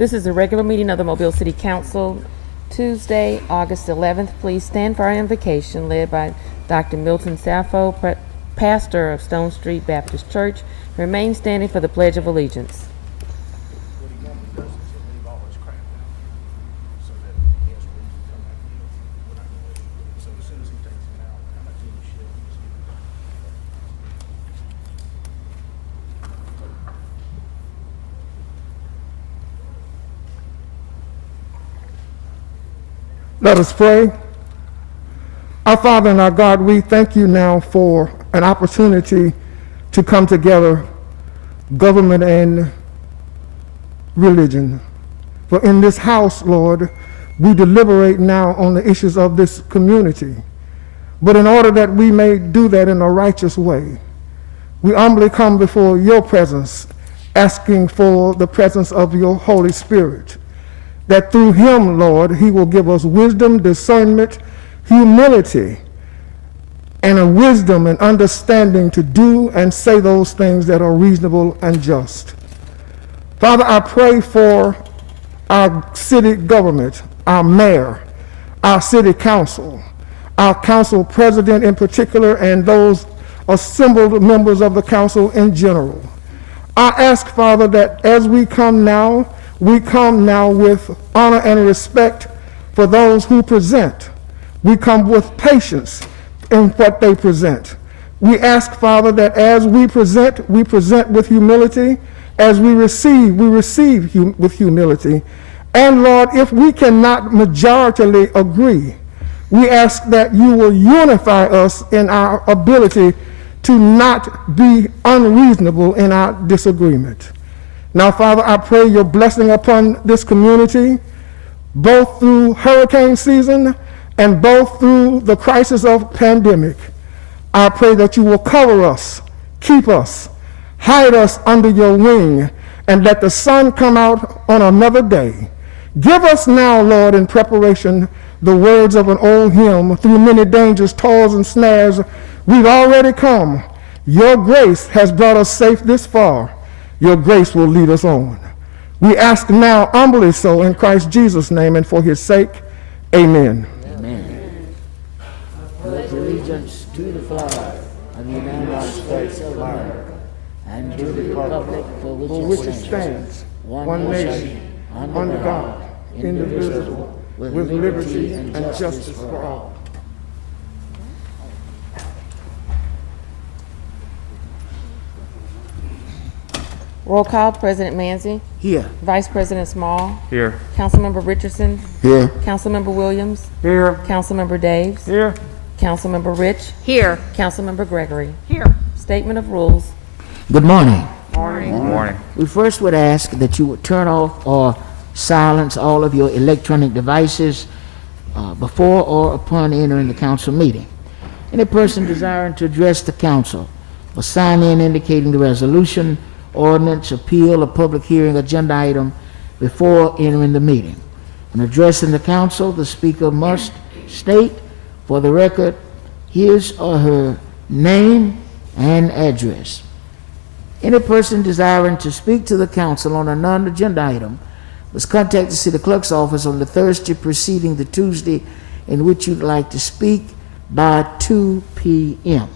This is a regular meeting of the Mobile City Council, Tuesday, August 11th. Please stand for our invocation led by Dr. Milton Sappho, pastor of Stone Street Baptist Church. Remain standing for the Pledge of Allegiance. Let us pray. Our Father and our God, we thank you now for an opportunity to come together, government and religion. For in this house, Lord, we deliberate now on the issues of this community. But in order that we may do that in a righteous way, we humbly come before your presence, asking for the presence of your Holy Spirit, that through him, Lord, he will give us wisdom, discernment, humility, and a wisdom and understanding to do and say those things that are reasonable and just. Father, I pray for our city government, our mayor, our city council, our council president in particular, and those assembled members of the council in general. I ask, Father, that as we come now with honor and respect for those who present. We come with patience in what they present. We ask, Father, that as we present with humility. As we receive with humility. And Lord, if we cannot majoritarily agree, we ask that you will unify us in our ability to not be unreasonable in our disagreement. Now, Father, I pray your blessing upon this community, both through hurricane season and both through the crisis of pandemic. I pray that you will cover us, keep us, hide us under your wing, and let the sun come out on another day. Give us now, Lord, in preparation, the words of an old hymn, through many dangers, toils, and snares, we've already come. Your grace has brought us safe this far. Your grace will lead us on. We ask now humbly so in Christ Jesus' name and for his sake. Amen. Amen. I pledge allegiance to the flag of the United States of America and to the republic for which it stands, one nation, under God, indivisible, with liberty and justice for all. Roll call. President Manzi. Here. Vice President Small. Here. Councilmember Richardson. Here. Councilmember Williams. Here. Councilmember Daves. Here. Councilmember Rich. Here. Councilmember Gregory. Here. Statement of rules. Good morning. Good morning. We first would ask that you would turn off or silence all of your electronic devices before or upon entering the council meeting. Any person desiring to address the council will sign in indicating the resolution, ordinance, appeal, or public hearing agenda item before entering the meeting. When addressing the council, the speaker must state for the record his or her name and address. Any person desiring to speak to the council on a non-agenda item must contact the city clerk's office on the Thursday preceding the Tuesday in which you'd like to speak by 2 p.m.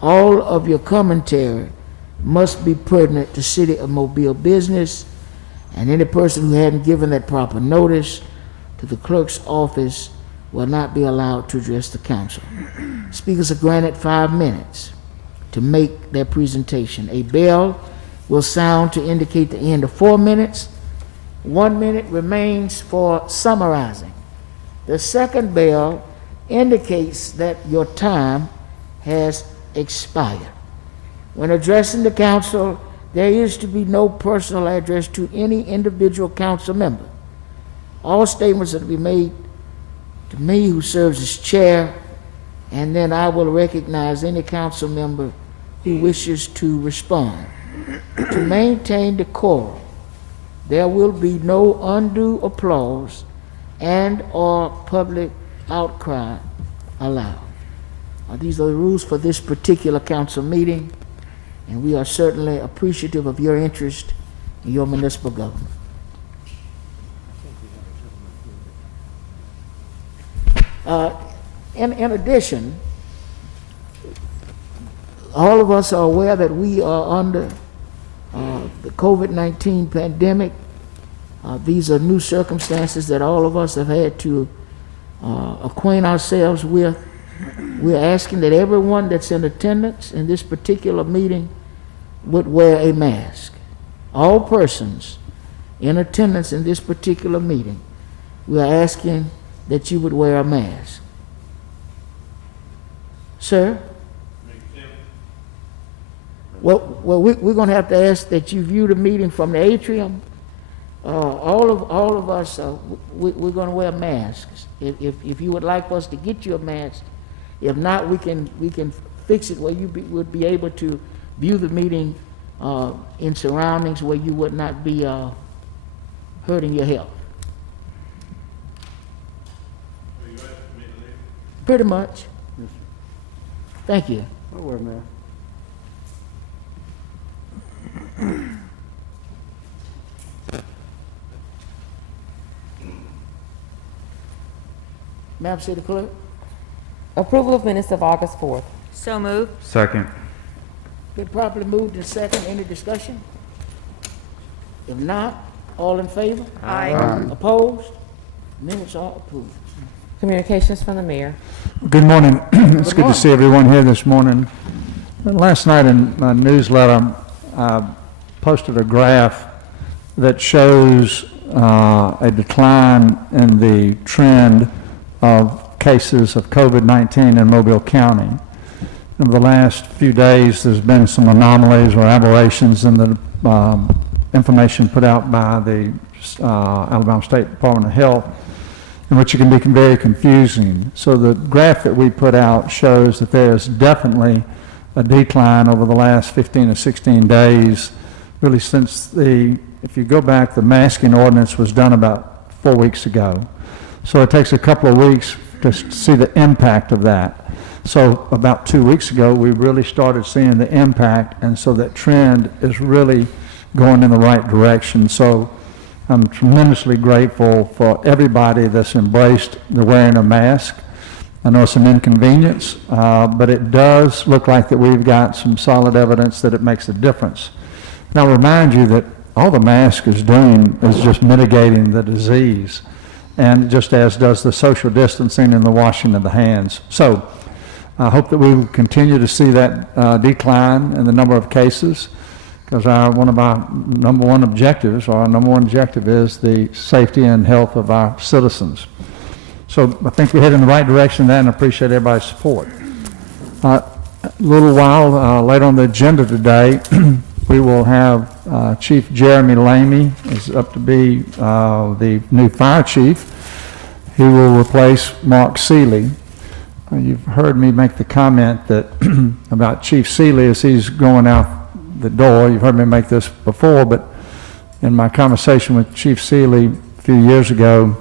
All of your commentary must be pertinent to City of Mobile business, and any person who hadn't given that proper notice to the clerk's office will not be allowed to address the council. Speakers are granted 5 minutes to make their presentation. A bell will sound to indicate the end of 4 minutes. 1 minute remains for summarizing. The second bell indicates that your time has expired. When addressing the council, there is to be no personal address to any individual council member. All statements are to be made to me, who serves as chair, and then I will recognize any council member who wishes to respond. To maintain decorum, there will be no undue applause and or public outcry allowed. These are the rules for this particular council meeting, and we are certainly appreciative of your interest in your municipal government. In addition, all of us are aware that we are under the COVID-19 pandemic. These are new circumstances that all of us have had to acquaint ourselves with. We're asking that everyone that's in attendance in this particular meeting would wear a mask. All persons in attendance in this particular meeting, we are asking that you would wear a mask. Sir? Well, we're going to have to ask that you view the meeting from the atrium. All of us, we're going to wear masks. If you would like us to get you a mask, if not, we can fix it where you would be able to view the meeting in surroundings where you would not be hurting your health. Pretty much. Yes, Thank you. sir. I'll wear a mask. Madam City Clerk? Approval of minutes of August 4th. So moved. Second. Been properly moved and second. Any discussion? If not, all in favor? Aye. Opposed? Minutes are approved. Communications from the mayor. Good morning. It's good to see everyone here this morning. Last night in my newsletter, I posted a graph that shows a decline in the trend of cases of COVID-19 in Mobile County. Over the last few days, there's been some anomalies or aberrations in the information put out by the Alabama State Department of Health, in which it can be very confusing. So the graph that we put out shows that there is definitely a decline over the last 15 or 16 days, really since if you go back, the masking ordinance was done about 4 weeks ago. So it takes a couple of weeks to see the impact of that. So about 2 weeks ago, we really started seeing the impact, and so that trend is really going in the right direction. So I'm tremendously grateful for everybody that's embraced the wearing of mask. I know it's an inconvenience, but it does look like that we've got some solid evidence that it makes a difference. And I'll remind you that all the mask is doing is just mitigating the disease, and just as does the social distancing and the washing of the hands. So I hope that we will continue to see that decline in the number of cases, because one of our number one objectives, or our number one objective, is the safety and health of our citizens. So I think we're heading in the right direction there, and I appreciate everybody's support. A little while later on the agenda today, we will have Chief Jeremy Lamey is up to be the new fire chief. He will replace Mark Seeley. You've heard me make the comment that about Chief Seeley as he's going out the door. You've heard me make this before, but in my conversation with Chief Seeley a few years ago,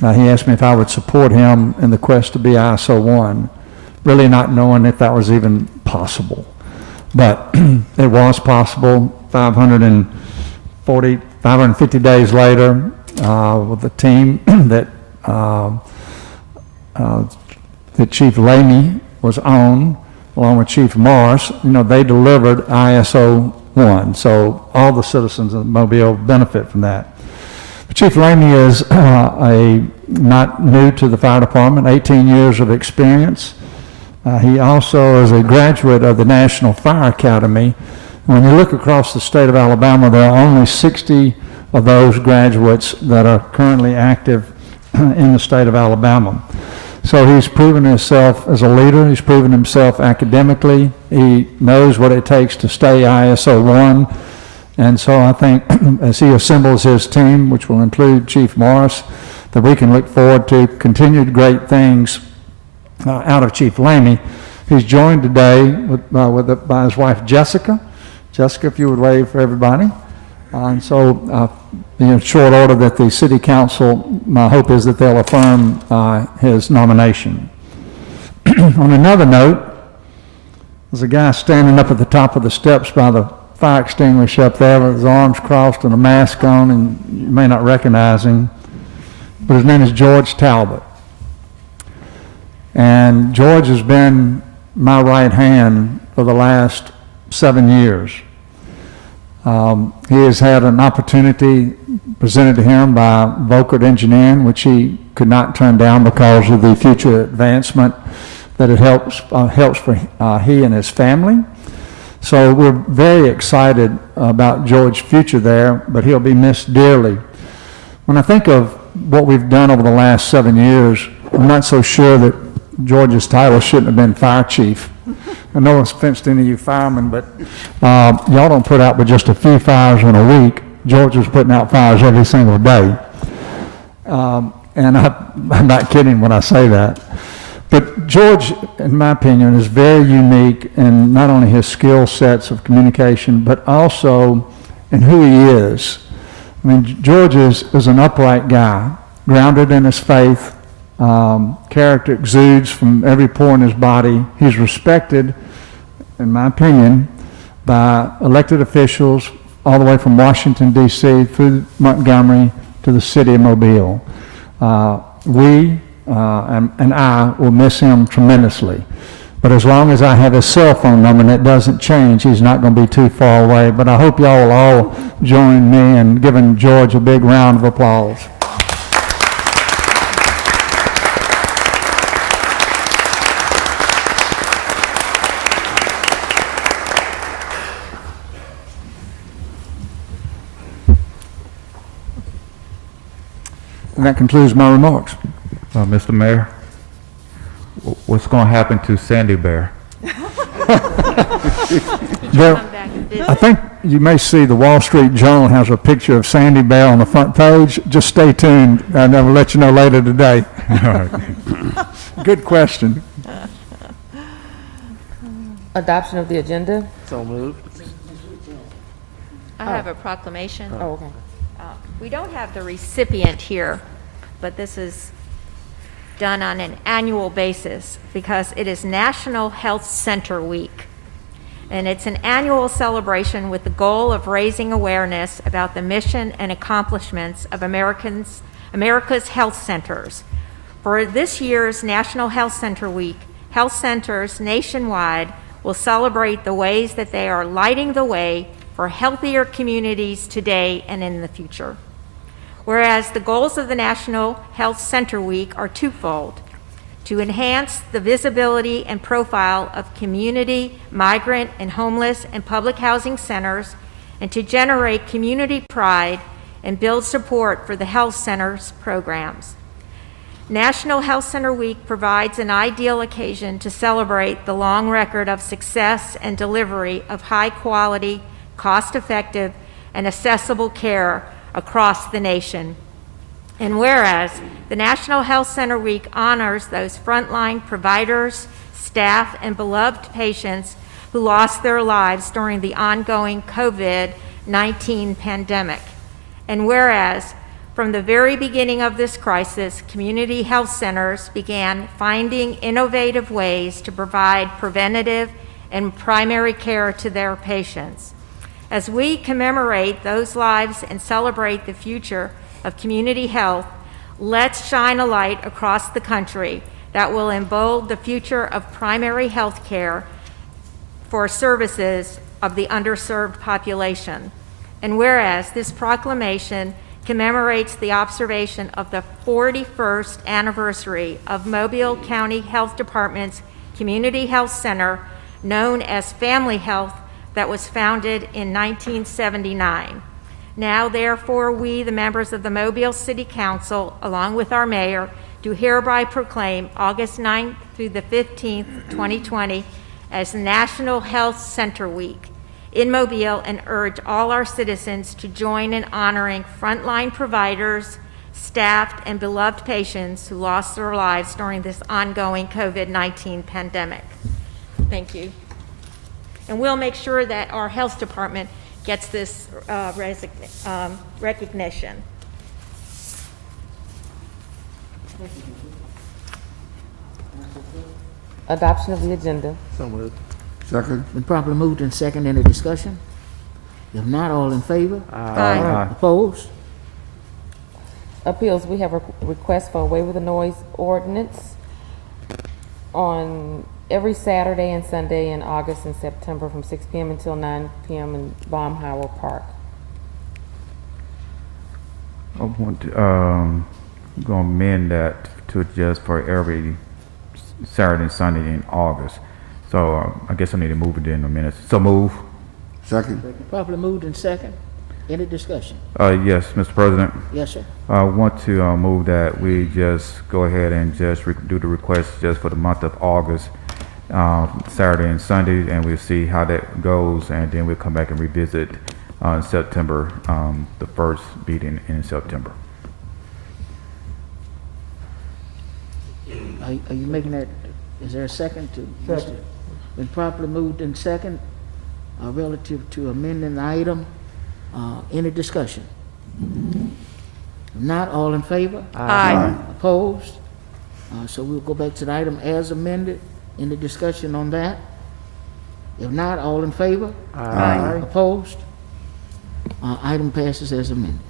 he asked me if I would support him in the quest to be ISO 1, really not knowing if that was even possible. But it was possible. 550 days later, with the team that Chief Lamey was on, along with Chief Morris, they delivered ISO 1. So all the citizens of Mobile benefit from that. But Chief Lamey is not new to the fire department, 18 years of experience. He also is a graduate of the National Fire Academy. When you look across the state of Alabama, there are only 60 of those graduates that are currently active in the state of Alabama. So he's proven himself as a leader. He's proven himself academically. He knows what it takes to stay ISO 1. And so I think as he assembles his team, which will include Chief Morris, that we can look forward to continued great things out of Chief Lamey. He's joined today by his wife, Jessica. Jessica, if you would wave for everybody. And so in short order that the City Council, my hope is that they'll affirm his nomination. On another note, there's a guy standing up at the top of the steps by the fire extinguisher up there with his arms crossed and a mask on, and you may not recognize him, but his name is George Talbot. And George has been my right hand for the last 7 years. He has had an opportunity presented to him by Volkert Engineering, which he could not turn down because of the future advancement that it helps for he and his family. So we're very excited about George's future there, but he'll be missed dearly. When I think of what we've done over the last 7 years, I'm not so sure that George's title shouldn't have been fire chief. And no offense to any of you firemen, but y'all don't put out but just a few fires in a week. George was putting out fires every single day. And I'm not kidding when I say that. But George, in my opinion, is very unique in not only his skill sets of communication, but also in who he is. I mean, George is an upright guy, grounded in his faith. Character exudes from every pore in his body. He's respected, in my opinion, by elected officials all the way from Washington, D.C., through Montgomery to the city of Mobile. We and I will miss him tremendously. But as long as I have his cell phone number and it doesn't change, he's not going to be too far away. But I hope y'all will all join me in giving George a big round of applause. And that concludes my remarks. Mr. Mayor, what's going to happen to Sandy Bear? There, I think you may see the Wall Street Journal has a picture of Sandy Bear on the front page. Just stay tuned, and I will let you know later today. All right. Good question. Adoption of the agenda. So moved. I have a proclamation. Oh, okay. We don't have the recipient here, but this is done on an annual basis because it is National Health Center Week. And it's an annual celebration with the goal of raising awareness about the mission and accomplishments of America's health centers. For this year's National Health Center Week, health centers nationwide will celebrate the ways that they are lighting the way for healthier communities today and in the future. Whereas the goals of the National Health Center Week are twofold: to enhance the visibility and profile of community, migrant, and homeless and public housing centers, and to generate community pride and build support for the health centers' programs. National Health Center Week provides an ideal occasion to celebrate the long record of success and delivery of high-quality, cost-effective, and accessible care across the nation. And whereas the National Health Center Week honors those frontline providers, staff, and beloved patients who lost their lives during the ongoing COVID-19 pandemic. And whereas from the very beginning of this crisis, community health centers began finding innovative ways to provide preventative and primary care to their patients. As we commemorate those lives and celebrate the future of community health, let's shine a light across the country that will embolden the future of primary health care for services of the underserved population. And whereas this proclamation commemorates the observation of the 41st anniversary of Mobile County Health Department's Community Health Center, known as Family Health, that was founded in 1979. Now, therefore, we, the members of the Mobile City Council, along with our mayor, do hereby proclaim August 9th through the 15th, 2020, as National Health Center Week in Mobile, and urge all our citizens to join in honoring frontline providers, staff, and beloved patients who lost their lives during this ongoing COVID-19 pandemic. Thank you. And we'll make sure that our health department gets this recognition. Adoption of the agenda. So moved. Second. Been properly moved and second. Any discussion? If not, all in favor? Aye. Opposed? Appeals, we have a request for a waiver of the noise ordinance. on every Saturday and Sunday in August and September from 6 p.m. until 9 p.m. in Baumhauer Park. I want to, gonna amend that to just for every Saturday and Sunday in August. So I guess I need to move it in a minute. So move. Second. Properly moved in second. Any discussion? Yes, Mr. President. Yes, sir. I want to move that we just go ahead and just do the request just for the month of August, Saturday and Sunday, and we'll see how that goes, and then we'll come back and revisit in September, the first meeting in September. Are you making that, is there a second to? Second. Been properly moved in second, relative to amending the item. Any discussion? If not, all in favor? Aye. Opposed? So we'll go back to the item as amended. Any discussion on that? If not, all in favor? Aye. Opposed? Item passes as amended.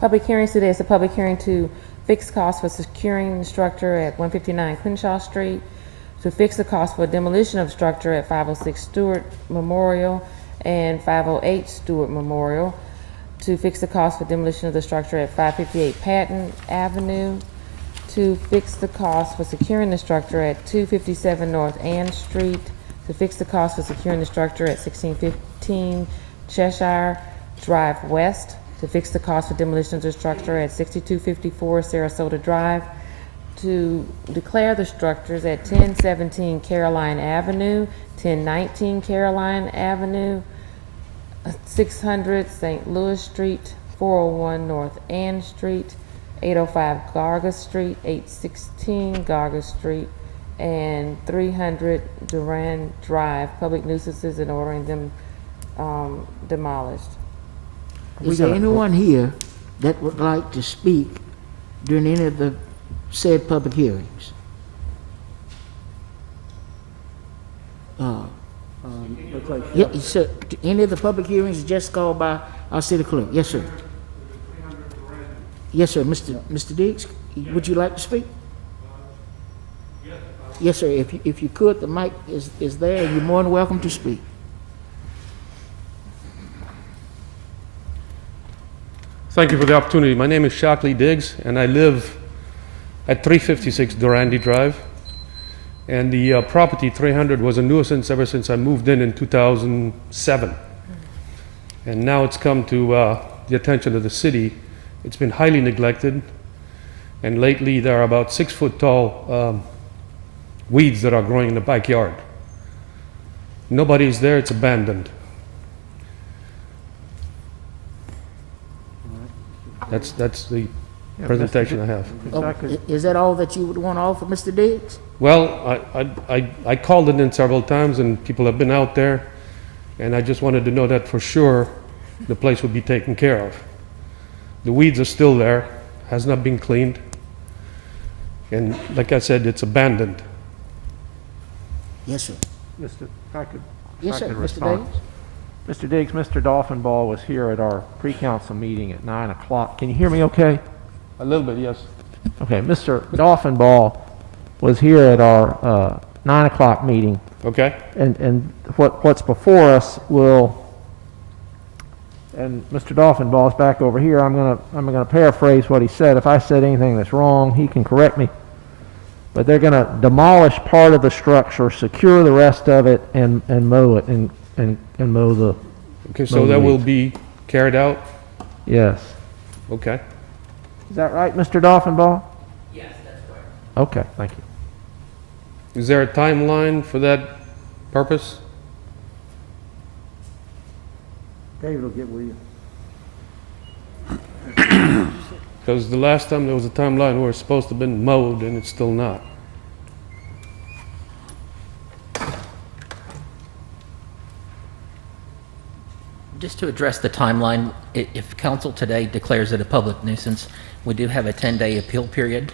Public hearings today is a public hearing to fix costs for securing the structure at 159 Crenshaw Street, to fix the cost for demolition of structure at 506 Stewart Memorial and 508 Stewart Memorial, to fix the cost for demolition of the structure at 558 Patton Avenue, to fix the cost for securing the structure at 257 North Ann Street, to fix the cost for securing the structure at 1615 Cheshire Drive West, to fix the cost for demolition of the structure at 6254 Sarasota Drive, to declare the structures at 1017 Caroline Avenue, 1019 Caroline Avenue, 600 St. Louis Street, 401 North Ann Street, 805 Garga Street, 816 Garga Street, and 300 Duran Drive, public nuisances, and ordering them demolished. Is there anyone here that would like to speak during any of the said public hearings? Yeah, sir, any of the public hearings just called by our city clerk? Yes, sir. Yes, sir. Mr. Diggs, would you like to speak? Yes, sir. If you could, the mic is there, and you're more than welcome to speak. Thank you for the opportunity. My name is Shockley Diggs, and I live at 356 Durandi Drive. And the property 300 was a nuisance ever since I moved in 2007. And now it's come to the attention of the city. It's been highly neglected. And lately there are about 6 foot tall weeds that are growing in the backyard. Nobody's there, it's abandoned. That's the presentation I have. Oh, is that all that you would want to offer, Mr. Diggs? Well, I called it in several times, and people have been out there, and I just wanted to know that for sure the place would be taken care of. The weeds are still there, has not been cleaned, and like I said, it's abandoned. Yes, sir. If I could Yes, sir. Mr. respond. Diggs? Mr. Diggs, Mr. Dolphinball was here at our pre-council meeting at 9 o'clock. Can you hear me okay? A little bit, yes. Okay, Mr. Dolphinball was here at our 9 o'clock meeting, Okay? and what's before us will, and Mr. Dolphinball is back over here. I'm gonna paraphrase what he said. If I said anything that's wrong, he can correct me. But they're gonna demolish part of the structure, secure the rest of it, and mow it and mow the. Okay, so that will be carried out? Yes. Okay. Is that right, Mr. Dolphinball? Yes, that's correct. Okay, thank you. Is there a timeline for that purpose? David will get with you. Because the last time there was a timeline where it's supposed to have been mowed, and it's still not. Just to address the timeline, if council today declares it a public nuisance, we do have a 10-day appeal period.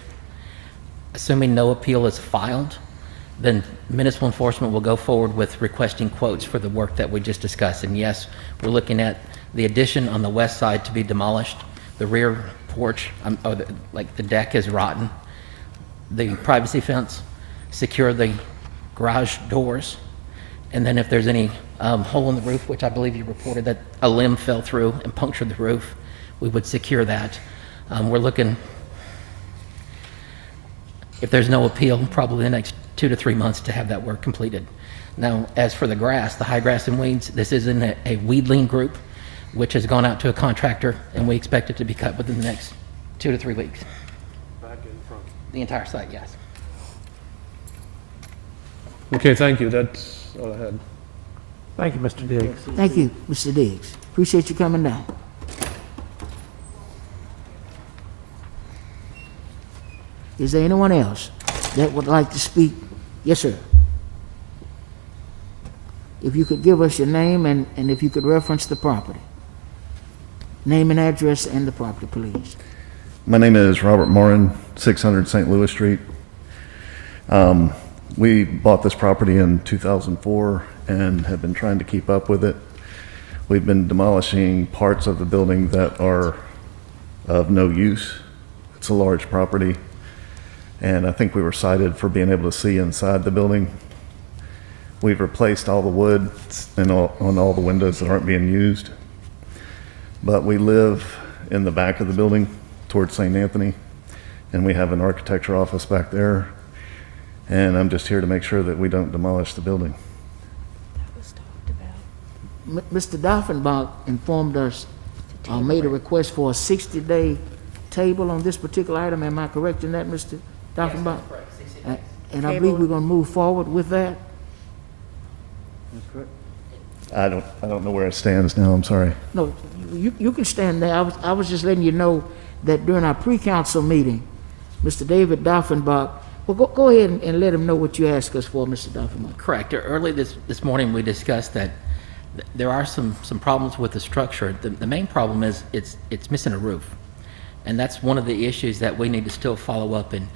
Assuming no appeal is filed, then municipal enforcement will go forward with requesting quotes for the work that we just discussed. And yes, we're looking at the addition on the west side to be demolished. The rear porch, like the deck is rotten. the privacy fence, secure the garage doors, and then if there's any hole in the roof, which I believe you reported that a limb fell through and punctured the roof, we would secure that. We're looking, if there's no appeal, probably the next 2 to 3 months to have that work completed. Now, as for the grass, the high grass and weeds, this is in a weedling group, which has gone out to a contractor, and we expect it to be cut within the next 2 to 3 weeks. Back in front. The entire site, yes. Okay, thank you. That's all I had. Thank you, Mr. Diggs. Thank you, Mr. Diggs. Appreciate you coming down. Is there anyone else that would like to speak? Yes, sir. If you could give us your name and if you could reference the property. Name and address and the property, please. My name is Robert Morin, 600 St. Louis Street. We bought this property in 2004 and have been trying to keep up with it. We've been demolishing parts of the building that are of no use. It's a large property, and I think we were cited for being able to see inside the building. We've replaced all the wood and on all the windows that aren't being used. But we live in the back of the building towards St. Anthony, and we have an architecture office back there. And I'm just here to make sure that we don't demolish the building. Mr. Doffenbach informed us, made a request for a 60-day table on this particular item. Am I correct in that, Mr. Doffenbach? Yes, that's correct. 60 days. And I believe we're going to move forward with that. I don't know where it stands now, I'm sorry. No, you can stand there. I was just letting you know that during our pre-council meeting, Mr. David Doffenbach, well, go ahead and let him know what you asked us for, Mr. Doffenbach. Correct. Early this morning, we discussed that there are some problems with the structure. The main problem is it's missing a roof. And that's one of the issues that we need to still follow up and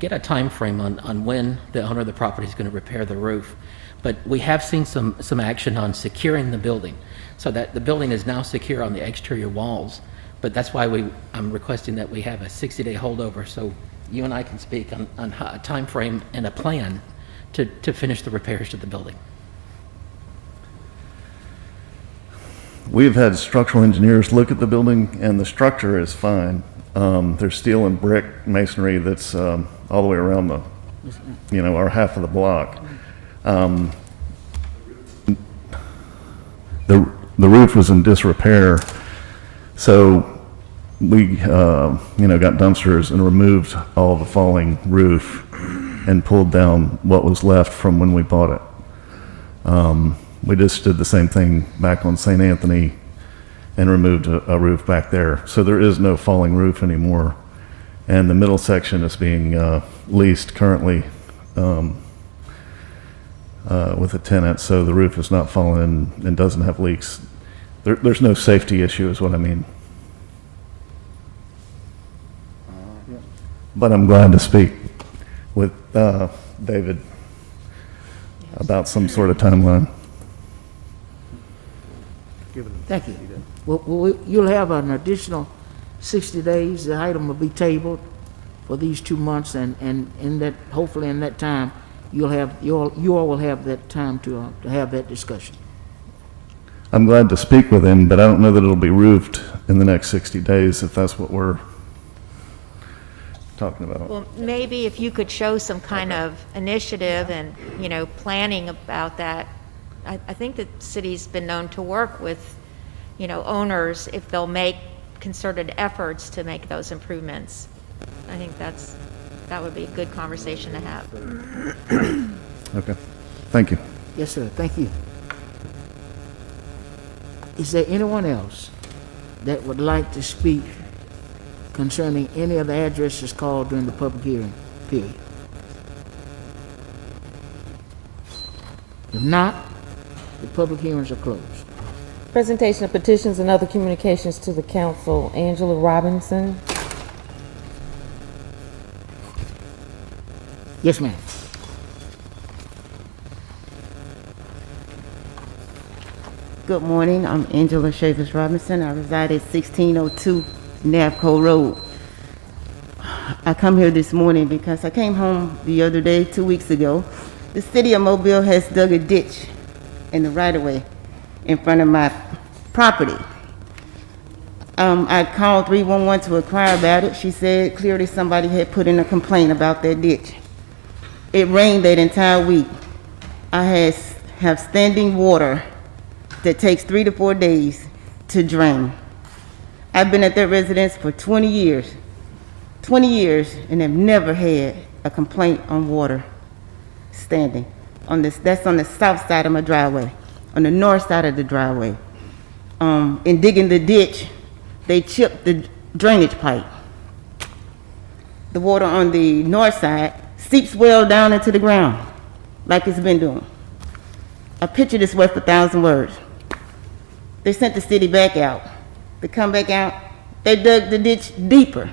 get a time frame on when the owner of the property is going to repair the roof. But we have seen some action on securing the building, so that the building is now secure on the exterior walls. But that's why I'm requesting that we have a 60-day holdover, so you and I can speak on a time frame and a plan to finish the repairs to the building. We've had structural engineers look at the building, and the structure is fine. There's steel and brick masonry that's all the way around our half of the block. The roof was in disrepair, so we got dumpsters and removed all the falling roof and pulled down what was left from when we bought it. We just did the same thing back on St. Anthony and removed a roof back there. So there is no falling roof anymore, and the middle section is being leased currently with a tenant, so the roof is not falling and doesn't have leaks. There's no safety issue is what I mean. But I'm glad to speak with David about some sort of timeline. Thank you. Well, you'll have an additional 60 days. The item will be tabled for these 2 months, and in that, hopefully in that time, you all will have that time to have that discussion. I'm glad to speak with him, but I don't know that it'll be roofed in the next 60 days if that's what we're talking about. Well, maybe if you could show some kind of initiative and, planning about that. I think the city's been known to work with, owners if they'll make concerted efforts to make those improvements. I think that would be a good conversation to have. Okay. Thank you. Yes, sir. Thank you. Is there anyone else that would like to speak concerning any of the addresses called during the public hearing period? If not, the public hearings are closed. Presentation of petitions and other communications to the council. Angela Robinson. Yes, ma'am. Good morning. I'm Angela Chavis Robinson. I reside at 1602 Navco Road. I come here this morning because I came home the other day, 2 weeks ago. The city of Mobile has dug a ditch in the right-of-way in front of my property. I called 311 to inquire about it. She said clearly somebody had put in a complaint about that ditch. It rained that entire week. I have standing water that takes 3 to 4 days to drain. I've been at that residence for 20 years, and have never had a complaint on water standing. That's on the south side of my driveway. On the north side of the driveway, in digging the ditch, they chipped the drainage pipe. The water on the north side seeps well down into the ground, like it's been doing. A picture that's worth 1,000 words. They sent the city back out. They come back out, they dug the ditch deeper.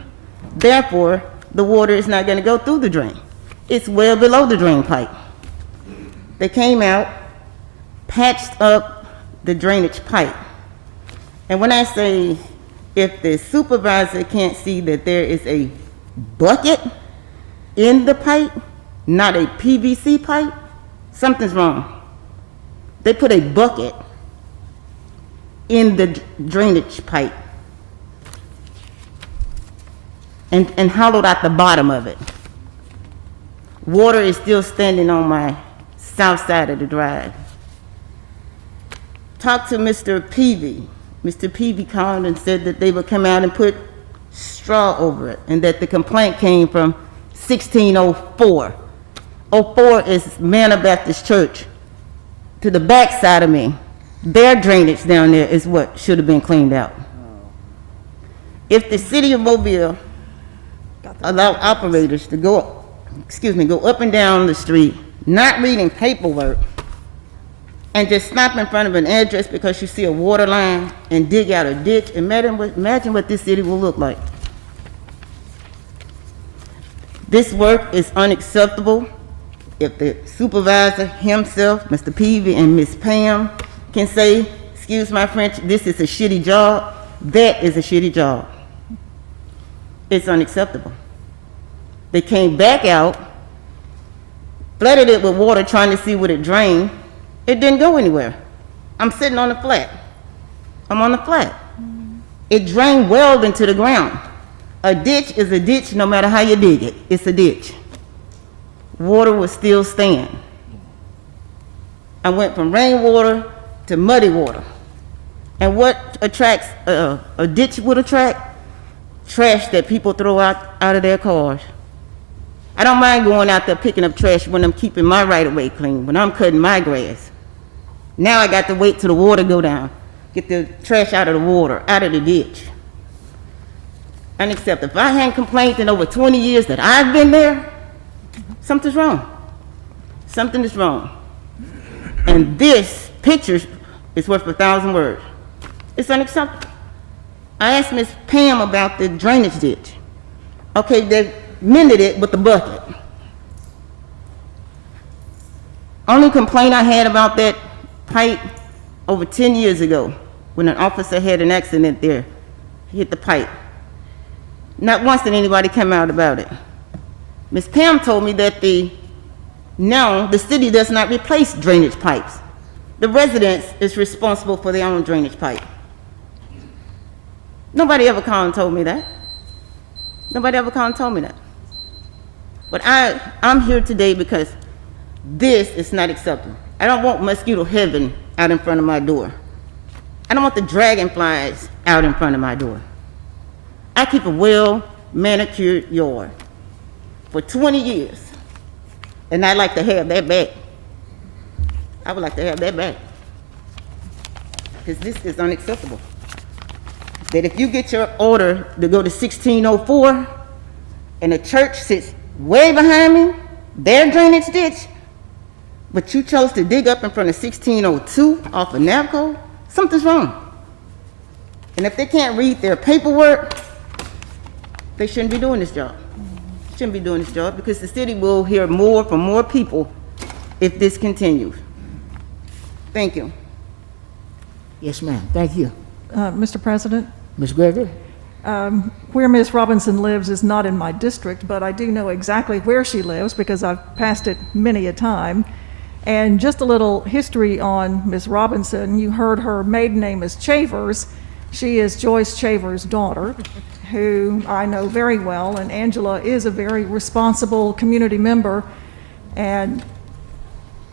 Therefore, the water is not gonna go through the drain. It's well below the drain pipe. They came out, patched up the drainage pipe. And when I say, if the supervisor can't see that there is a bucket in the pipe, not a PVC pipe, something's wrong. They put a bucket in the drainage pipe and hollowed out the bottom of it. Water is still standing on my south side of the drive. Talked to Mr. Peavy. Mr. Peavy called and said that they would come out and put straw over it, and that the complaint came from 1604. 04 is Manor Baptist Church. To the back side of me, their drainage down there is what should have been cleaned out. If the city of Mobile allow operators to go up and down the street, not reading paperwork, and just stop in front of an address because you see a water line and dig out a ditch, imagine what this city will look like. This work is unacceptable. If the supervisor himself, Mr. Peavy and Ms. Pam, can say, excuse my French, this is a shitty job, that is a shitty job. It's unacceptable. They came back out, flooded it with water trying to see would it drain. It didn't go anywhere. I'm sitting on the flat. I'm on the flat. It drained well into the ground. A ditch is a ditch no matter how you dig it. It's a ditch. Water was still staying. I went from rainwater to muddy water. And what attracts a ditch would attract? Trash that people throw out of their cars. I don't mind going out there picking up trash when I'm keeping my right-of-way clean, when I'm cutting my grass. Now I got to wait till the water go down, get the trash out of the water, out of the ditch. Unacceptable. If I hadn't complained in over 20 years that I've been there, something's wrong. Something is wrong. And this picture is worth 1,000 words. It's unacceptable. I asked Ms. Pam about the drainage ditch. Okay, they mended it with the bucket. Only complaint I had about that pipe over 10 years ago when an officer had an accident there. He hit the pipe. Not once did anybody come out about it. Ms. Pam told me that the city does not replace drainage pipes. The residents is responsible for their own drainage pipe. Nobody ever called and told me that. Nobody ever called and told me that. But I'm here today because this is not acceptable. I don't want mosquito heaven out in front of my door. I don't want the dragonflies out in front of my door. I keep a well-manicured yard for 20 years, and I'd like to have that back. I would like to have that back, because this is unacceptable. That if you get your order to go to 1604, and the church sits way behind me, their drainage ditch, but you chose to dig up in front of 1602 off of NAPCO, something's wrong. And if they can't read their paperwork, they shouldn't be doing this job. Shouldn't be doing this job, because the city will hear more from more people if this continues. Thank you. Yes, ma'am. Thank you. Mr. President, Ms. Gregory? where Miss Robinson lives is not in my district, but I do know exactly where she lives because I've passed it many a time. And just a little history on Miss Robinson. You heard her maiden name is Chavers. She is Joyce Chavers' daughter, who I know very well, and Angela is a very responsible community member and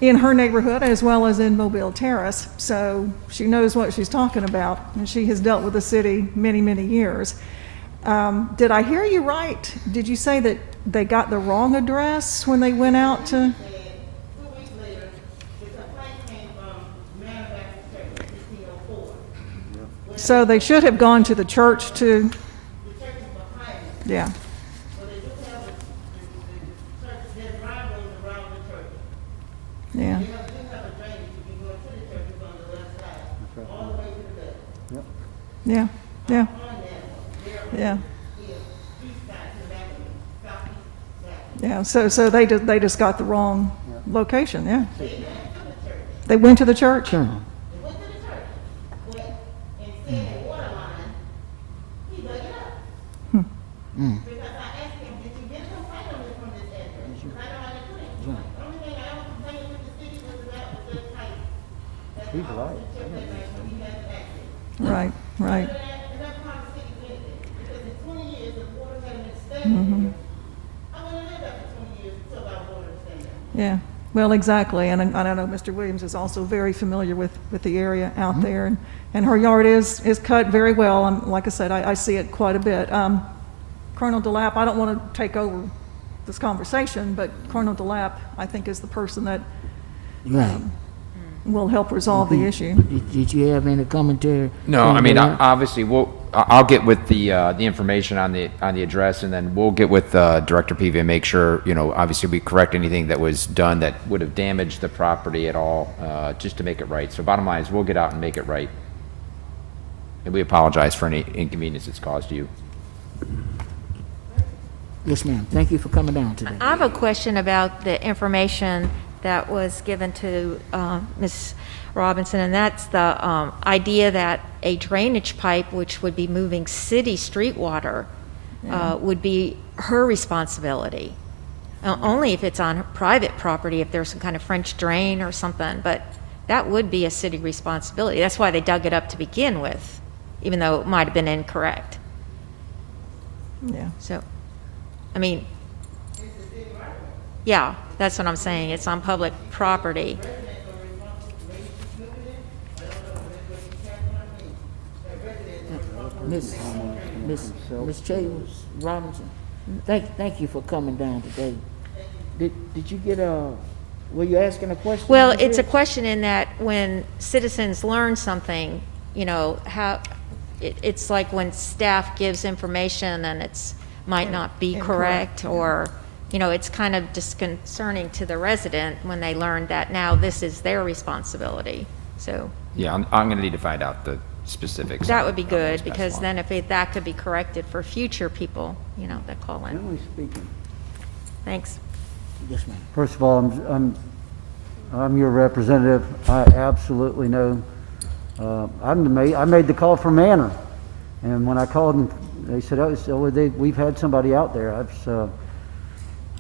in her neighborhood as well as in Mobile Terrace. So she knows what she's talking about, and she has dealt with the city many, many years. Did I hear you right? Did you say that they got the wrong address when they went out to? 2 weeks later, the complaint came from Man Baptist Church, 1604. So they should have gone to the church to, The church is behind it, yeah, but they do have the church, there's driveways around the church. yeah, They do have a drainage, you can go to the church, it's on the left side, all the way to the left. yeah, yeah, On that one, there yeah. is east side to the back of it, southeast side. Yeah, so they just got the wrong location, yeah. They went to the church? They went to the church, but instead of water line, he dug it up. Because I asked him, did you get a complaint on this from this address? Because I know I didn't put it. The only thing I ever complained with the city was about the third pipe. That's the opposite church that night when he had the accident. Right, right. And that's how the city did it. Because in 20 years, the water hadn't been staying here. I wouldn't live after 20 years until our water stayed there. Yeah, well, exactly, and I know Mr. Williams is also very familiar with the area out there, and her yard is cut very well, and like I said, I see it quite a bit. Colonel DeLapp, I don't want to take over this conversation, but Colonel DeLapp, I think, is the person that Right. will help resolve the issue. Did you have any commentary? No, Colonel I mean, DeLapp? obviously, I'll get with the information on the address, and then we'll get with Director Peavy and make sure, obviously we correct anything that was done that would have damaged the property at all, just to make it right. So bottom line is, we'll get out and make it right. And we apologize for any inconvenience it's caused you. Yes, ma'am. Thank you for coming down today. I have a question about the information that was given to Ms. Robinson, and that's the idea that a drainage pipe, which would be moving city street water, would be her responsibility. Only if it's on private property, if there's some kind of French drain or something, but that would be a city responsibility. That's why they dug it up to begin with, even though it might have been incorrect. Yeah. So, I mean, yeah, that's what I'm saying. It's on public property. Miss Chambers Robinson, thank you for coming down today. Did you get were you asking a question? Well, it's a question in that when citizens learn something, how, it's like when staff gives information and it's, might not be correct, or, it's kind of disconcerting to the resident when they learn that now this is their responsibility. So Yeah, I'm going to need to find out the specifics. that would be of good, what's best because for then if that could be corrected for future people, that call in. Generally speaking, Thanks. Yes, ma'am. first of all, I'm your representative. I absolutely know. I made the call for Manor, and when I called them, they said, we've had somebody out there.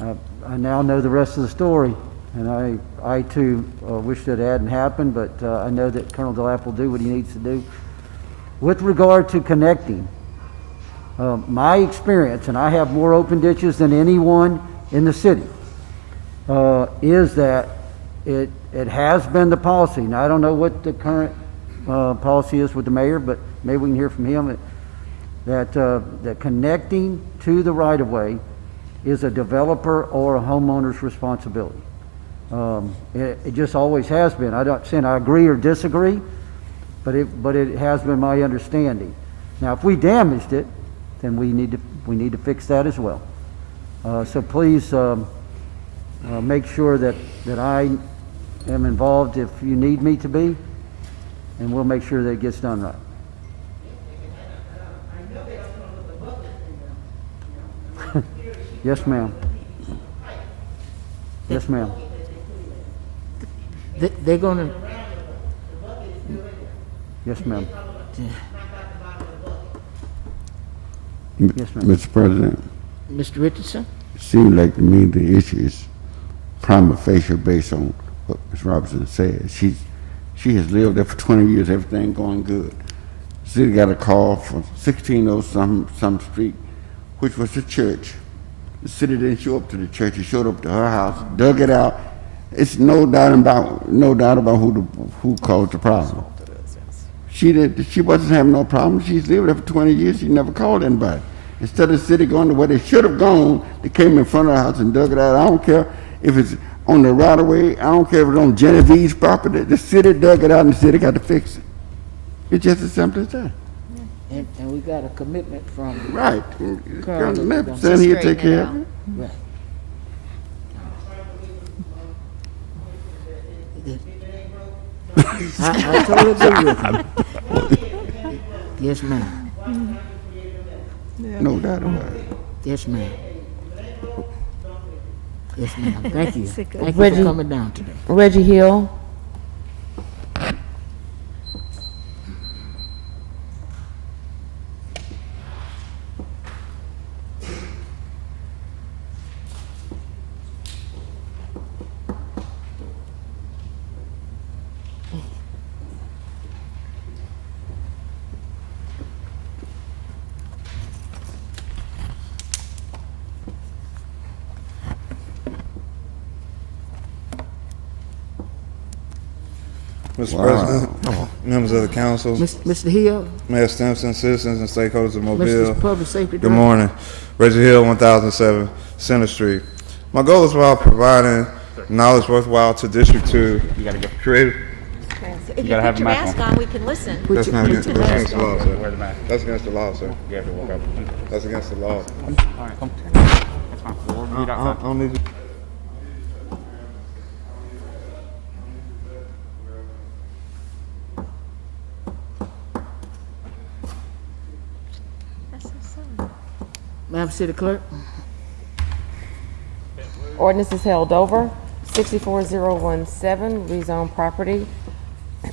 I now know the rest of the story, and I too wish that it hadn't happened, but I know that Colonel DeLapp will do what he needs to do. With regard to connecting, my experience, and I have more open ditches than anyone in the city, is that it has been the policy. Now, I don't know what the current policy is with the mayor, but maybe we can hear from him, that connecting to the right-of-way is a developer or a homeowner's responsibility. It just always has been. I'm not saying I agree or disagree, but it has been my understanding. Now, if we damaged it, then we need to fix that as well. So please make sure that I am involved if you need me to be, and we'll make sure that it gets done right. Yes, ma'am. Yes, ma'am. They're gonna. Yes, ma'am. Yes, ma'am. Mr. President, Mr. Richardson? it seems like to me the issue is prima facie based on what Ms. Robinson said. She has lived there for 20 years, everything going good. The city got a call from 16 some street, which was the church. The city didn't show up to the church, it showed up to her house, dug it out. It's no doubt about who caused the problem. She wasn't having no problem. She's lived there for 20 years. She never called anybody. Instead of the city going to where they should have gone, they came in front of her house and dug it out. I don't care if it's on the right of way. I don't care if it's on Genevieve's property. The city dug it out and the city got to fix it. It's just as simple as that. And we got a commitment from. Right. Colonel that we're gonna Then he'll take care of it. Right. I totally agree with you. Yes, ma'am. No doubt about it. Yes, ma'am. Yes, ma'am. Thank you. That's a good Thank you Reggie. for coming down today. Reggie Hill. Mr. President, members of the council, Mr. Hill, Mayor Stimson, citizens and stakeholders of Mobile. Mr. Public Safety Good Director. morning. Reggie Hill, 1007 Center Street. My goal is while providing knowledge worthwhile to District 2, create. If you put your mask on, we can listen. That's not to against, the that's against the mask. law, sir. That's against the law, sir. You have to walk up. That's against the law. I don't need you. Madam City Clerk. Ordinance is held over. 64017, rezone property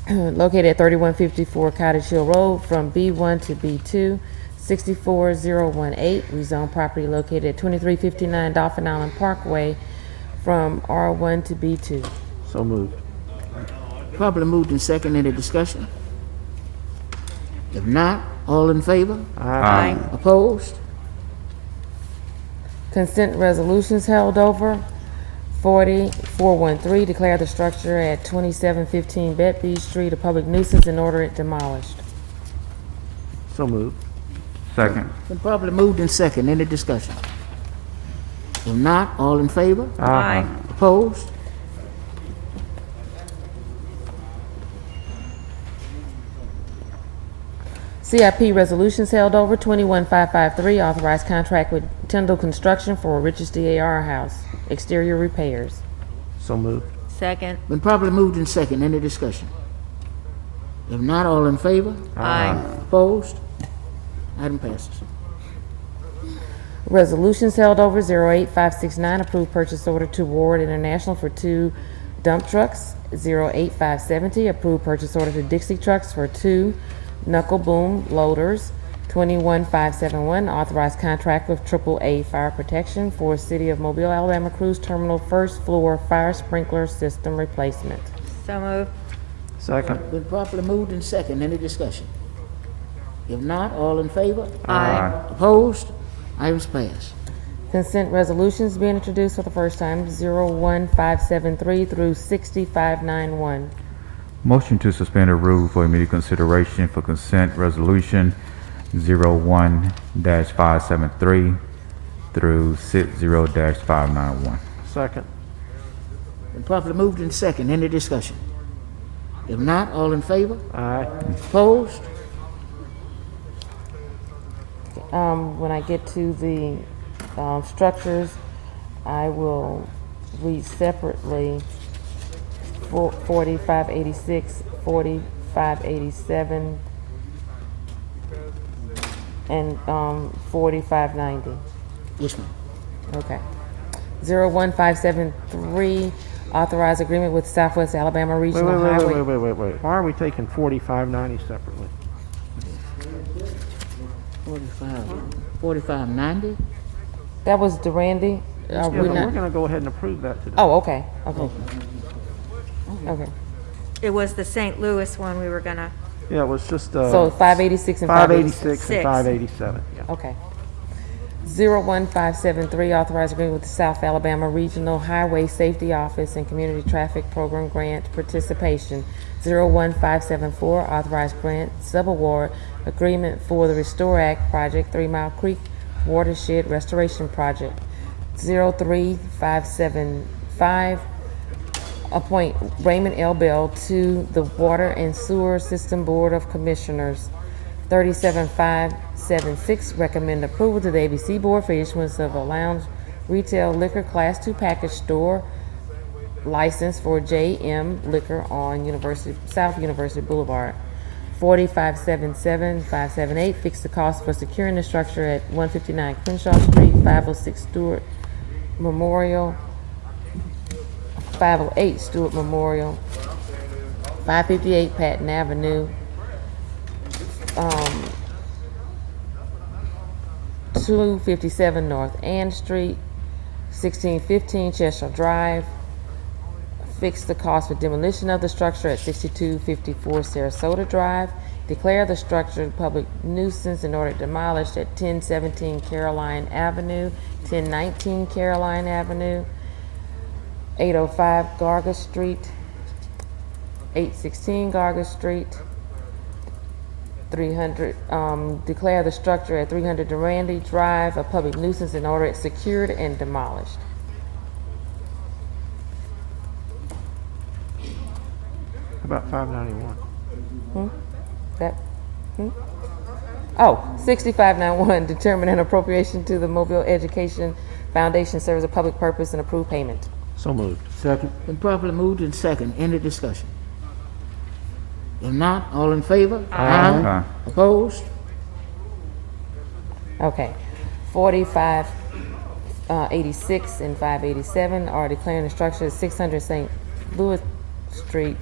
located at 3154 Cottage Hill Road from B1 to B2. 64018, rezone property located at 2359 Dolphin Island Parkway from R1 to B2. So moved. Properly moved in second. Any discussion? If not, all in favor? Aye. Opposed? Consent resolutions held over. 40413, declare the structure at 2715 Betby Street a public nuisance and order it demolished. So moved. Second. Been properly moved in second. Any discussion? If not, all in favor? Aye. Opposed? CIP resolutions held over. 21553, authorized contract with Tyndall Construction for Richards DAR House, exterior repairs. So moved. Second. Been properly moved in second. Any discussion? If not, all in favor? Aye. Opposed? Item passes. Resolutions held over. 08569, approved purchase order to Ward International for 2 dump trucks. 08570, approved purchase order to Dixie Trucks for 2 knuckle boom loaders. 21571, authorized contract with AAA Fire Protection for City of Mobile, Alabama Cruise Terminal first floor fire sprinkler system replacement. So moved. Second. Been properly moved in second. Any discussion? If not, all in favor? Aye. Opposed? Items pass. Consent resolutions being introduced for the first time. 01573 through 6591. Motion to suspend the rule for immediate consideration for consent resolution 01-573 through 60-591. Second. Been properly moved in second. Any discussion? If not, all in favor? Aye. Opposed? When I get to the structures, I will read separately 4586, 4587, and 4590. Yes, ma'am. Okay. 01573, authorized agreement with Southwest Alabama Regional Highway. Wait. Why are we taking 4590 separately? 4590? That was Durandi. Yeah, We but we're not? gonna go ahead and approve that today. Oh, okay, okay. Okay. It was the St. Louis one we were gonna, Yeah, it was just, So 586 and 587. 586 and 587, yeah. Okay. 01573, authorized agreement with the South Alabama Regional Highway Safety Office and Community Traffic Program Grant Participation. 01574, authorized grant subaward agreement for the Restore Act Project, 3 Mile Creek Watershed Restoration Project. 03575, appoint Raymond L. Bell to the Water and Sewer System Board of Commissioners. 37576, recommend approval to the ABC Board for issuance of a lounge retail liquor Class 2 package store license for JM Liquor on South University Boulevard. 4577578, fix the cost for securing the structure at 159 Crenshaw Street, 506 Stewart Memorial, 508 Stewart Memorial, 558 Patton Avenue, 257 North Ann Street, 1615 Cheshire Drive. Fix the cost for demolition of the structure at 6254 Sarasota Drive. Declare the structure public nuisance in order demolished at 1017 Caroline Avenue, 1019 Caroline Avenue, 805 Garga Street, 816 Garga Street, 300, declare the structure at 300 Durandi Drive a public nuisance and order it secured and demolished. About 591. Oh, 6591, determine an appropriation to the Mobile Education Foundation serves a public purpose and approve payment. So moved. Second. Been properly moved and second. Any discussion? If not, all in favor? Aye. Opposed? Okay. 4586 and 587 are declaring the structure at 600 St. Louis Street.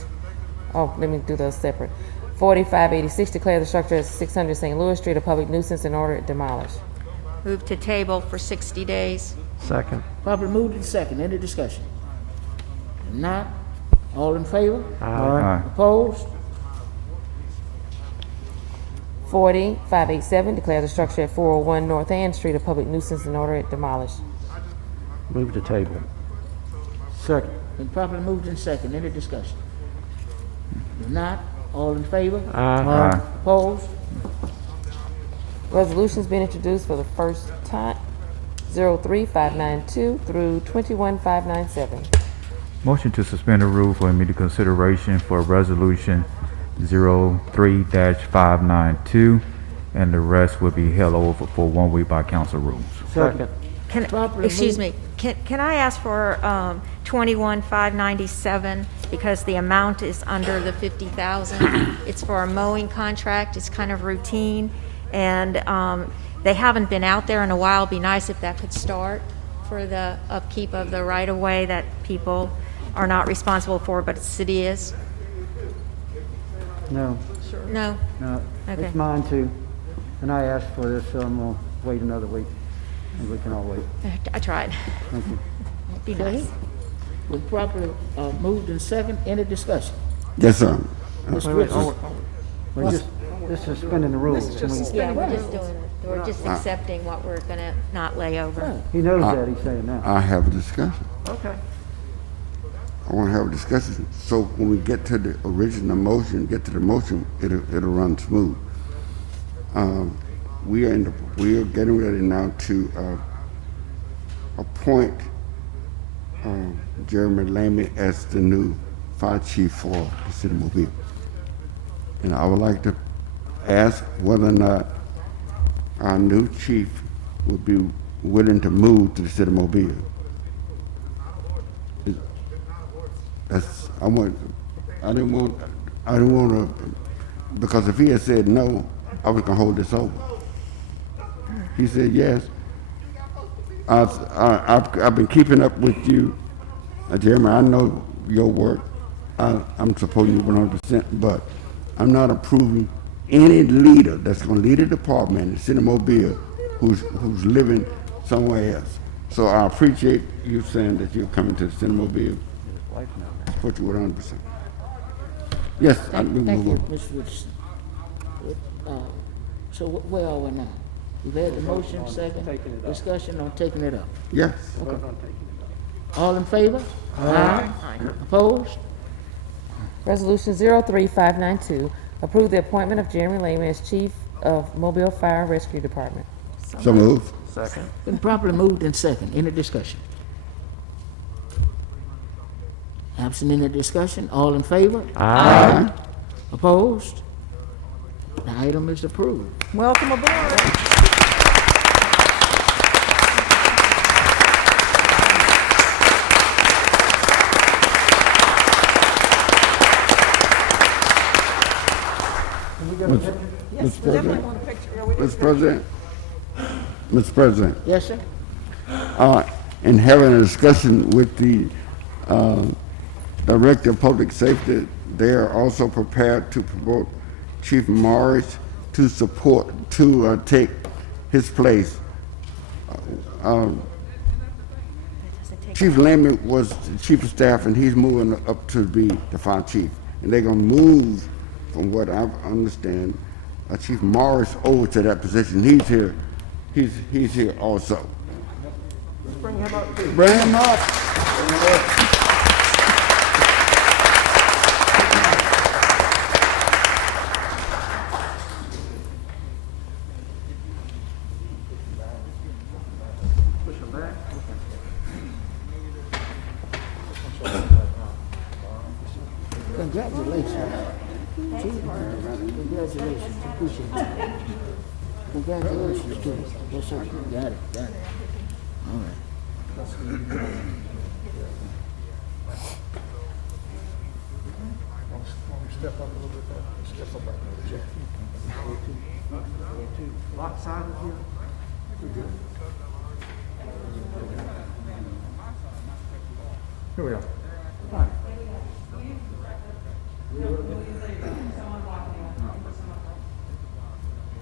Oh, let me do those separate. 4586, declare the structure at 600 St. Louis Street a public nuisance and order it demolished. move to table for 60 days. Second. Properly moved and second. Any discussion? If not, all in favor? Aye. Opposed? 4587, declare the structure at 401 North Ann Street a public nuisance and order it demolished. Move to table. Second. Been properly moved and second. Any discussion? If not, all in favor? Aye. Opposed? Resolutions being introduced for the first time, 03592 through 21597. Motion to suspend the rule for immediate consideration for resolution 03-592, and the rest will be held over for 1 week by council rules. Second. Excuse me, can I ask for 21,597, because the amount is under the 50,000. It's for a mowing contract, it's kind of routine, and they haven't been out there in a while. It'd be nice if that could start for the upkeep of the right-of-way that people are not responsible for, but the city is. No, No? no. Okay. It's mine too. And I asked for this, so I'm gonna wait another week. And we can all wait. I tried. Thank you. Be nice. Been properly moved and second. Any discussion? Yes, sir. Mr. Wait, Richardson? We're just suspending the rules. Can we- Yeah, we're just accepting what we're gonna not lay over. He knows that, he's saying now. I have a discussion. Okay. I want to have a discussion. So when we get to the original motion, it'll run smooth. We are getting ready now to appoint Jeremy Lamy as the new fire chief for the city of Mobile. And I would like to ask whether or not our new chief would be willing to move to the city of Mobile. I didn't want to, because if he had said no, I was gonna hold this over. He said yes. I've been keeping up with you, Jeremy. I know your work. I'm supporting you 100%, but I'm not approving any leader that's gonna lead a department in City of Mobile who's living somewhere else. So I appreciate you saying that you're coming to the City of Mobile. Support you 100%. Yes, I do Thank move you, on. Mr. Richardson. So where are we now? You've had the motion, second, discussion on taking it up. Yes. Okay. All in favor? Aye. Opposed? Resolution 03592, approve the appointment of Jeremy Lehman as Chief of Mobile Fire and Rescue Department. So move. Second. Been properly moved and second. Any discussion? Absent any discussion? All in favor? Aye. Opposed? The item is approved. Welcome aboard. Yes, we definitely want a picture. Yeah, we did. Mr. President, Mr. President, Yes, sir? in having a discussion with the Director of Public Safety, they are also prepared to promote Chief Morris to take his place. Chief Lehman was the Chief of Staff, and he's moving up to be the fire chief. And they're gonna move, from what I understand, Chief Morris over to that position. He's here. He's here also. Bring him up too. Bring him up. Congratulations. Chief, congratulations. Appreciate it. Congratulations to you. Yes, sir. Got it. All right. Step up a little bit there. Step up right there. Lot side of here. Here we are. Fine.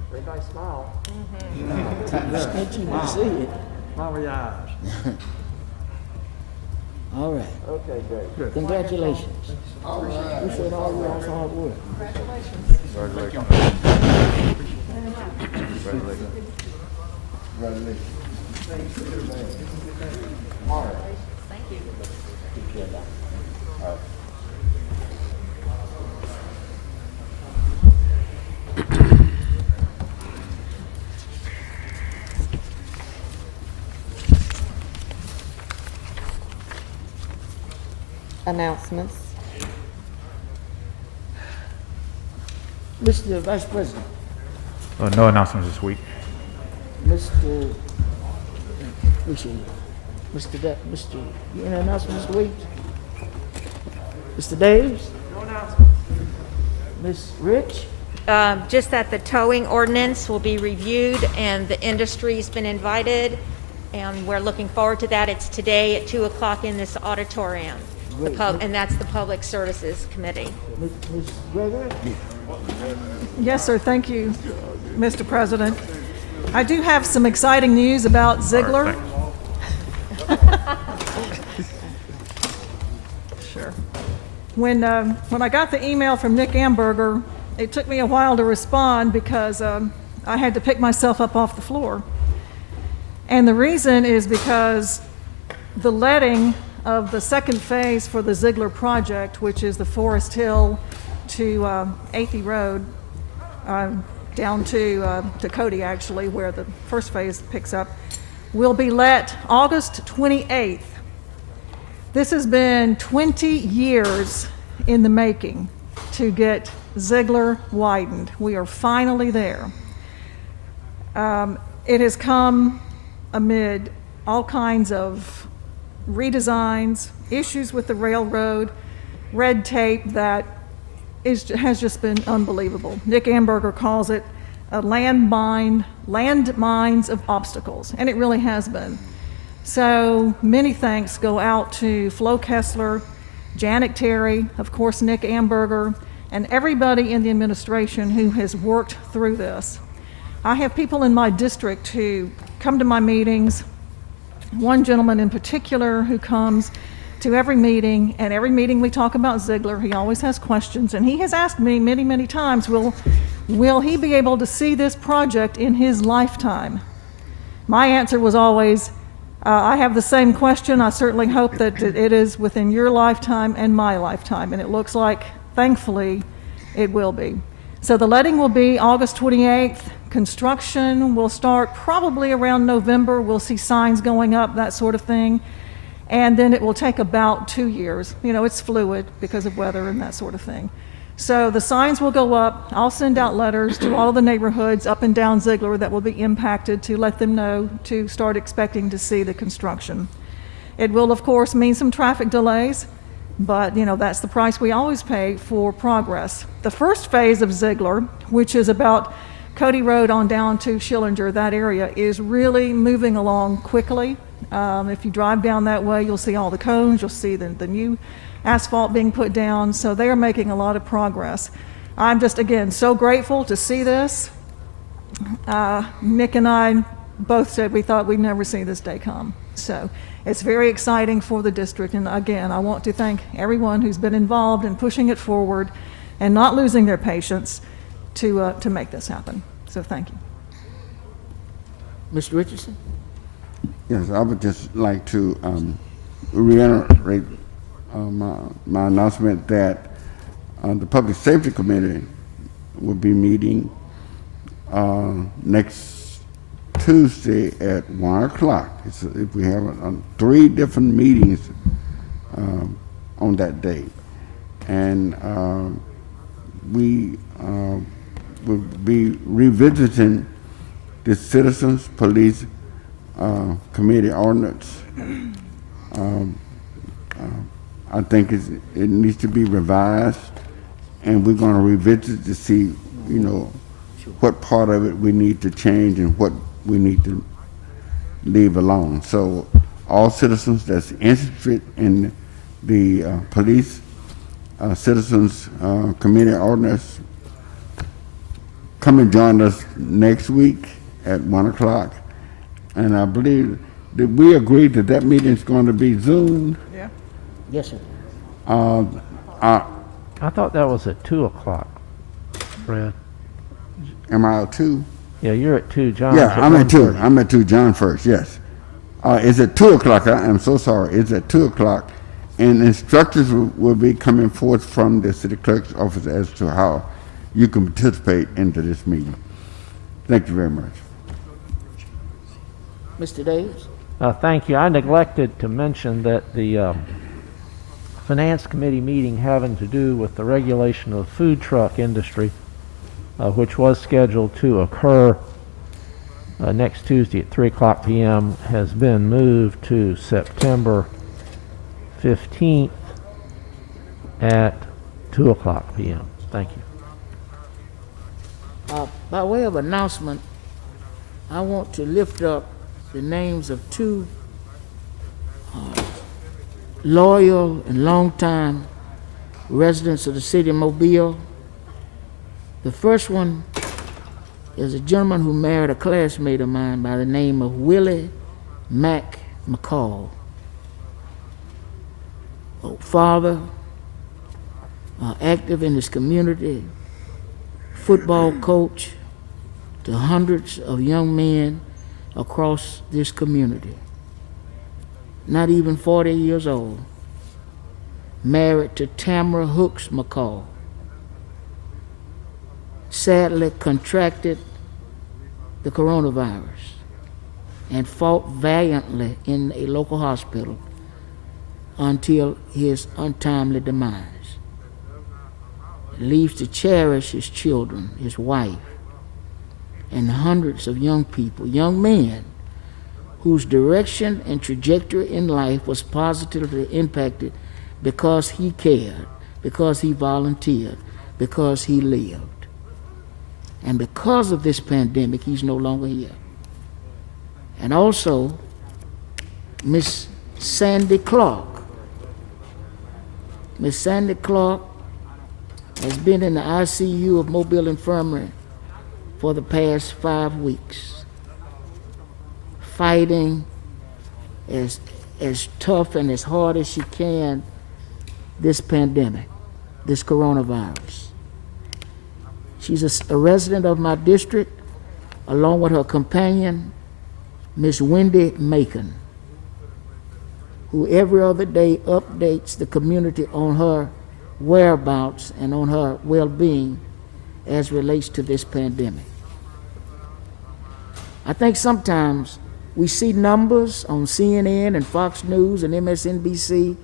Very nice smile. Can't you see it? Flowery eyes. All right. Okay, great. Congratulations. All right. Appreciate all y'all's hard work. Announcements. Mr. Vice President, No announcements this week. Mr. Appreciate it. Mr. You any announcements this week? Mr. Davis? No announcement. Ms. Rich? Just that the towing ordinance will be reviewed, and the industry's been invited, and we're looking forward to that. It's today at 2 o'clock in this auditorium. And that's the Public Services Committee. Ms. Gregory? Yes, sir. Thank you, Mr. President. I do have some exciting news about Ziegler. Sure. When I got the email from Nick Amberger, it took me a while to respond because I had to pick myself up off the floor. And the reason is because the letting of the second phase for the Ziegler project, which is the Forest Hill to 8th Road, down to Cody, actually, where the first phase picks up, will be let August 28th. This has been 20 years in the making to get Ziegler widened. We are finally there. It has come amid all kinds of redesigns, issues with the railroad, red tape that has just been unbelievable. Nick Amberger calls it a landmines of obstacles, and it really has been. So many thanks go out to Flo Kessler, Janet Terry, of course Nick Amberger, and everybody in the administration who has worked through this. I have people in my district who come to my meetings, one gentleman in particular who comes to every meeting, and every meeting we talk about Ziegler. He always has questions, and he has asked me many, many times, will he be able to see this project in his lifetime? My answer was always, I have the same question. I certainly hope that it is within your lifetime and my lifetime, and it looks like, thankfully, it will be. So the letting will be August 28th. Construction will start probably around November. We'll see signs going up, that sort of thing. And then it will take about 2 years. You know, it's fluid because of weather and that sort of thing. So the signs will go up. I'll send out letters to all of the neighborhoods up and down Ziegler that will be impacted to let them know to start expecting to see the construction. It will, of course, mean some traffic delays, but, you know, that's the price we always pay for progress. The first phase of Ziegler, which is about Cody Road on down to Schillinger, that area, is really moving along quickly. If you drive down that way, you'll see all the cones, you'll see the new asphalt being put down, so they are making a lot of progress. I'm just, again, so grateful to see this. Nick and I both said we thought we'd never see this day come. So it's very exciting for the district, and again, I want to thank everyone who's been involved in pushing it forward and not losing their patience to make this happen. So thank you. Mr. Richardson? Yes, I would just like to reiterate my announcement that the Public Safety Committee will be meeting next Tuesday at 1 o'clock. We have 3 different meetings on that day. And we will be revisiting the Citizens Police Committee ordinance. I think it needs to be revised, and we're going to revisit to see, you know, what part of it we need to change and what we need to leave alone. So all citizens that's interested in the police citizens committee ordinance, come and join us next week at 1 o'clock. And I believe that we agreed that that meeting is going to be Zoomed. Yeah. Yes, sir. I thought that was at 2 o'clock, Fred. Am I at 2? Yeah, you're at 2, John. Yeah, I'm at 2. I'm at 2, John first, yes. It's at 2 o'clock. I am so sorry. It's at 2 o'clock. And instructions will be coming forth from the city clerk's office as to how you can participate into this meeting. Thank you very much. Mr. Davis? Thank you. I neglected to mention that the Finance Committee meeting having to do with the regulation of the food truck industry, which was scheduled to occur next Tuesday at 3 o'clock p.m., has been moved to September 15th at 2 o'clock p.m. Thank you. By way of announcement, I want to lift up the names of 2 loyal and longtime residents of the city of Mobile. The first one is a gentleman who married a classmate of mine by the name of Willie Mack McCall. Father, active in his community, football coach to hundreds of young men across this community. Not even 40 years old. Married to Tamara Hooks McCall. Sadly contracted the coronavirus and fought valiantly in a local hospital until his untimely demise. He leaves to cherish his children, his wife, and hundreds of young people, young men, whose direction and trajectory in life was positively impacted because he cared, because he volunteered, because he lived. And because of this pandemic, he's no longer here. And also, Miss Sandy Clark. Miss Sandy Clark has been in the ICU of Mobile Infirmary for the past 5 weeks, fighting as tough and as hard as she can this pandemic, this coronavirus. She's a resident of my district, along with her companion, Miss Wendy Macon, who every other day updates the community on her whereabouts and on her well-being as relates to this pandemic. I think sometimes we see numbers on CNN and Fox News and MSNBC.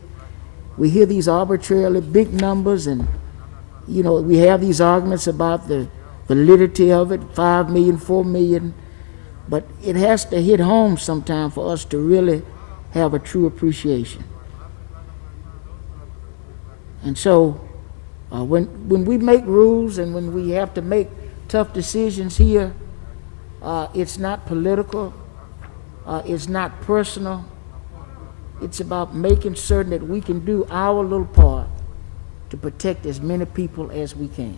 We hear these arbitrarily big numbers, and we have these arguments about the validity of it, 5 million, 4 million, but it has to hit home sometime for us to really have a true appreciation. And so when we make rules and when we have to make tough decisions here, it's not political, it's not personal. It's about making certain that we can do our little part to protect as many people as we can.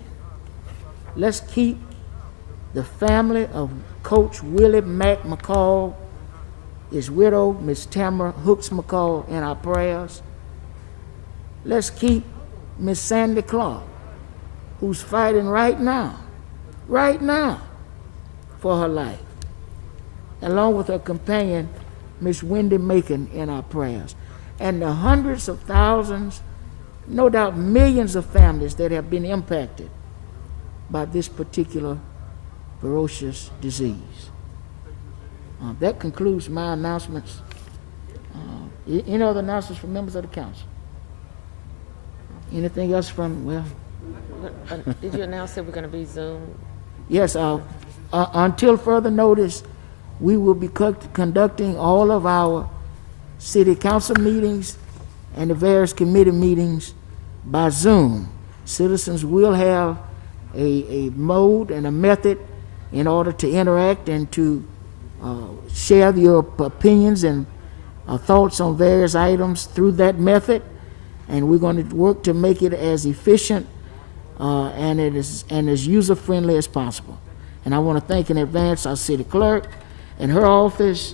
Let's keep the family of Coach Willie Mack McCall, his widow, Miss Tamara Hooks McCall, in our prayers. Let's keep Miss Sandy Clark, who's fighting right now, for her life, along with her companion, Miss Wendy Macon, in our prayers. And the hundreds of thousands, no doubt millions of families that have been impacted by this particular ferocious disease. That concludes my announcements. Any other announcements from members of the council? Anything else from, Did you announce that we're going to be Zoom? Yes, until further notice, we will be conducting all of our city council meetings and the various committee meetings by Zoom. Citizens will have a mode and a method in order to interact and to share your opinions and thoughts on various items through that method, and we're going to work to make it as efficient and as user-friendly as possible. And I want to thank in advance our city clerk and her office,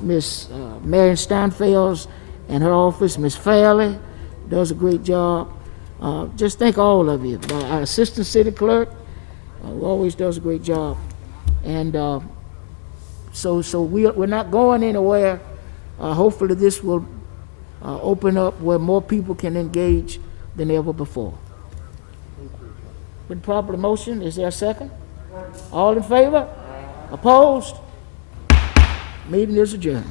Miss Marion Steinfels, and her office, Miss Fairley, does a great job. Just thank all of you. Our assistant city clerk, who always does a great job. And so we're not going anywhere. Hopefully this will open up where more people can engage than ever before. With proper motion, is there a second? All in favor? Opposed? Meeting is adjourned.